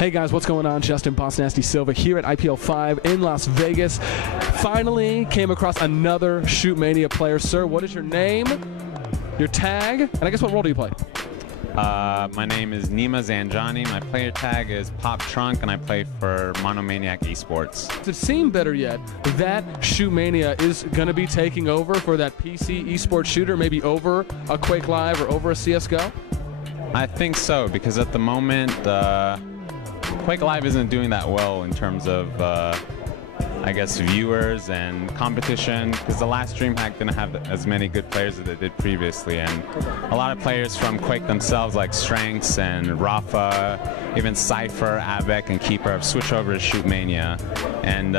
Hey guys, what's going on? Justin BOSSNASTi Silva here at IPL5 in Las Vegas. Finally came across another ShootMania player. Sir, what is your name, your tag, and I guess what role do you play? My name is Nima Zanjani. My player tag is poptrunk, and I play for Monomaniac Esports. Does it seem better yet that ShootMania is going to be taking over for that PC esports shooter, maybe over a Quake Live or over a CSGO? I think so, because at the moment, Quake Live isn't doing that well in terms of, I guess, viewers and competition, because the last DreamHack didn't have as many good players as they did previously, and a lot of players from Quake themselves, like Strengths and Rafa, even Cypher, Avec, and Keeper, have switched over to ShootMania, and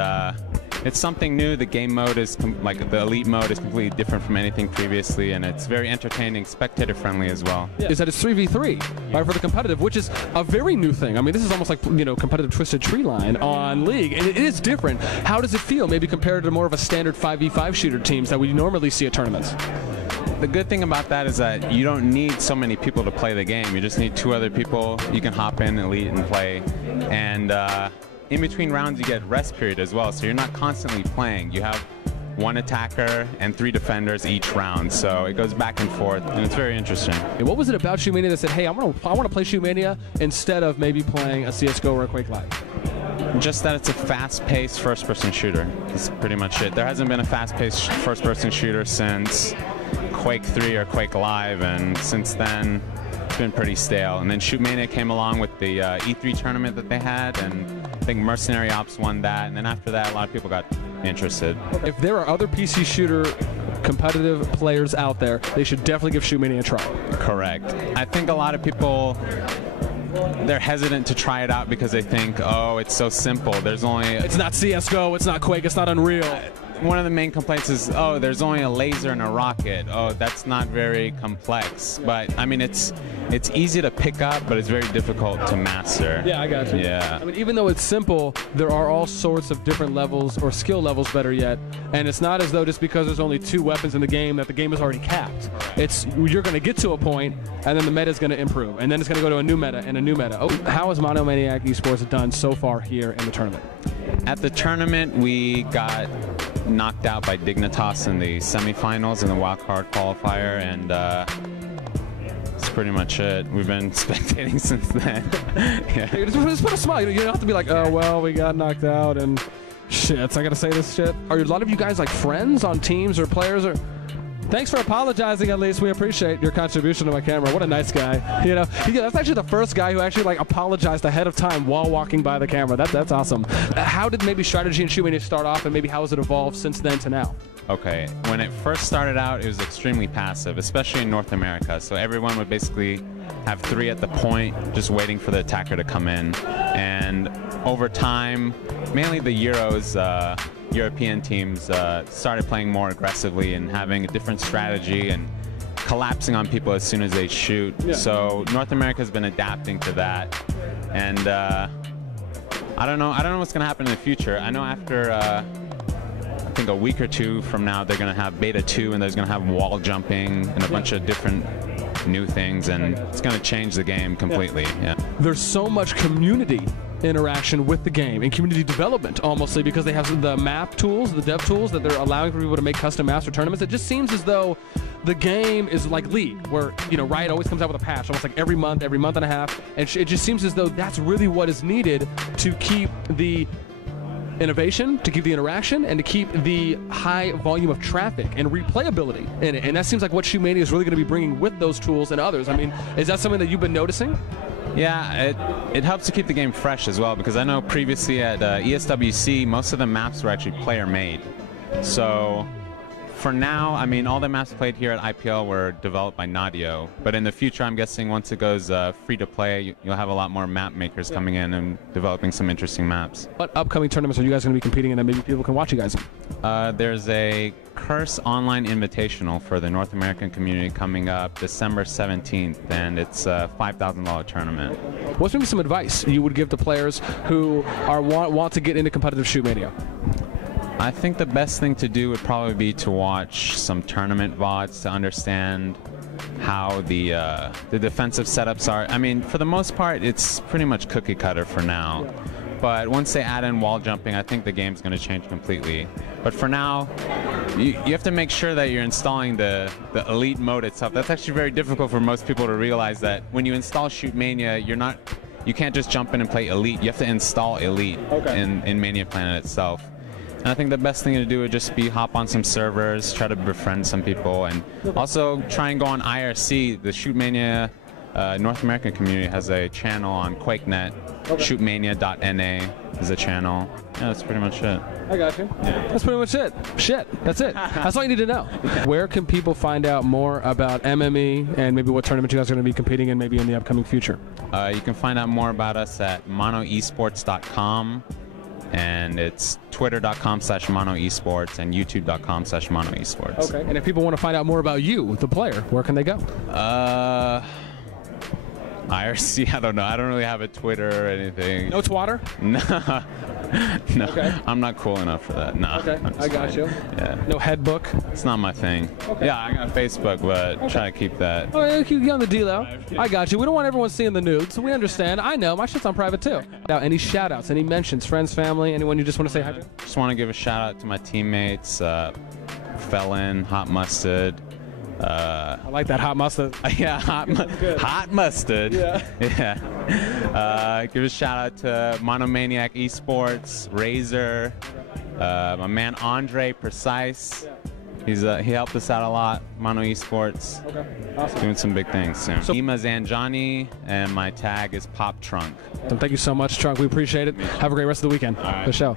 it's something new. The game mode is, like the elite mode, is completely different from anything previously, and it's very entertaining, spectator-friendly as well. Yeah. Is that it's 3v3, right, for the competitive, which is a very new thing. I mean, this is almost like, you know, competitive Twisted Tree Line on League, and it is different. How does it feel, maybe compared to more of a standard 5v5 shooter teams that we normally see at tournaments? The good thing about that is that you don't need so many people to play the game. You just need 2 other people. You can hop in, elite, and play. And in between rounds, you get rest period as well, so you're not constantly playing. You have 1 attacker and 3 defenders each round, so it goes back and forth, and it's very interesting. What was it about ShootMania that said, hey, I want to play ShootMania instead of maybe playing a CSGO or a Quake Live? Just that it's a fast-paced first-person shooter. That's pretty much it. There hasn't been a fast-paced first-person shooter since Quake 3 or Quake Live, and since then, it's been pretty stale. And then ShootMania came along with the E3 tournament that they had, and I think Mercenary Ops won that, and then after that, a lot of people got interested. If there are other PC shooter competitive players out there, they should definitely give ShootMania a try. Correct. I think a lot of people, they're hesitant to try it out because they think, oh, it's so simple. There's only... It's not CSGO, it's not Quake, it's not Unreal. One of the main complaints is, oh, there's only a laser and a rocket. Oh, that's not very complex. But, I mean, it's easy to pick up, but it's very difficult to master. Yeah, I got you. Yeah. I mean, even though it's simple, there are all sorts of different levels, or skill levels better yet, and it's not as though just because there's only 2 weapons in the game that the game is already capped. It's, you're going to get to a point, and then the meta is going to improve, and then it's going to go to a new meta and a new meta. Oh, how has Monomaniac Esports done so far here in the tournament? At the tournament, we got knocked out by Dignitas in the semifinals in the wildcard qualifier, and that's pretty much it. We've been spectating since then. Yeah. Just put a smile. You don't have to be like, oh, well, we got knocked out and shit, so I gotta say this shit. Are a lot of you guys like friends on teams or players? Or thanks for apologizing, at least. We appreciate your contribution to my camera. What a nice guy. You know, that's actually the first guy who actually like apologized ahead of time while walking by the camera. That's awesome. How did maybe strategy and ShootMania start off, and maybe how has it evolved since then to now? Okay, when it first started out, it was extremely passive, especially in North America. So everyone would basically have 3 at the point, just waiting for the attacker to come in. And over time, mainly the European teams started playing more aggressively and having a different strategy and collapsing on people as soon as they shoot. Yeah. So North America has been adapting to that, and I don't know what's going to happen in the future. I know after I think a week or 2 from now, they're going to have beta 2, and there's going to have wall jumping and a bunch of different new things, and it's going to change the game completely. Yeah. There's so much community interaction with the game and community development, almostly, because they have the map tools, the dev tools that they're allowing for people to make custom maps or tournaments. It just seems as though the game is like League, where, you know, Riot always comes out with a patch almost like every month and a half, and it just seems as though that's really what is needed to keep the innovation, to keep the interaction, and to keep the high volume of traffic and replayability in it. And that seems like what ShootMania is really going to be bringing with those tools and others. I mean, is that something that you've been noticing? Yeah, it helps to keep the game fresh as well, because I know previously at ESWC, most of the maps were actually player-made. So for now, I mean, all the maps played here at IPL were developed by NASTi, but in the future, I'm guessing once it goes free-to-play, you'll have a lot more map makers coming in and developing some interesting maps. What upcoming tournaments are you guys going to be competing in that maybe people can watch you guys in? There's a Curse Online Invitational for the North American community coming up December 17th, and it's a $5,000 tournament. What's maybe some advice you would give to players who want to get into competitive ShootMania? I think the best thing to do would probably be to watch some tournament VODs to understand how the defensive setups are. I mean, for the most part, it's pretty much cookie cutter for now. Yeah. But once they add in wall jumping, I think the game's going to change completely. But for now, you have to make sure that you're installing the elite mode itself. That's actually very difficult for most people to realize, that when you install ShootMania, you can't just jump in and play elite. You have to install elite in Mania Planet itself. And I think the best thing to do would just be hop on some servers, try to befriend some people, and also try and go on IRC. The ShootMania North American community has a channel on QuakeNet. ShootMania.na is a channel. Yeah, that's pretty much it. I got you. Yeah. That's pretty much it. Shit, that's it. That's all you need to know. Where can people find out more about mMe and maybe what tournament you guys are going to be competing in maybe in the upcoming future? You can find out more about us at monoesports.com, and it's twitter.com/monoesports and youtube.com/monoesports. Okay. And if people want to find out more about you, the player, where can they go? IRC, I don't know. I don't really have a Twitter or anything. No twatter? No. No. Okay. I'm not cool enough for that. No. Okay, I got you. Yeah. No head book? It's not my thing. Okay. Yeah, I got Facebook, but try to keep that. Oh, yeah, keep on the D-Lo. I got you. We don't want everyone seeing the nudes, so we understand. I know. My shit's on private, too. Now, any shout-outs, any mentions, friends, family, anyone you just want to say hi to? Just want to give a shout-out to my teammates, Felon, Hot Mustard. I like that hot mustard. Yeah, hot mustard. Yeah. Yeah. Give a shout out to Monomaniac Esports, Razor, my man Andre Precise. Yeah. He helped us out a lot. Mono Esports. Okay. Awesome. Doing some big things soon. So, Nima Zanjani, and my tag is poptrunk. Thank you so much, Trunk. We appreciate it. Have a great rest of the weekend. All right. Good show.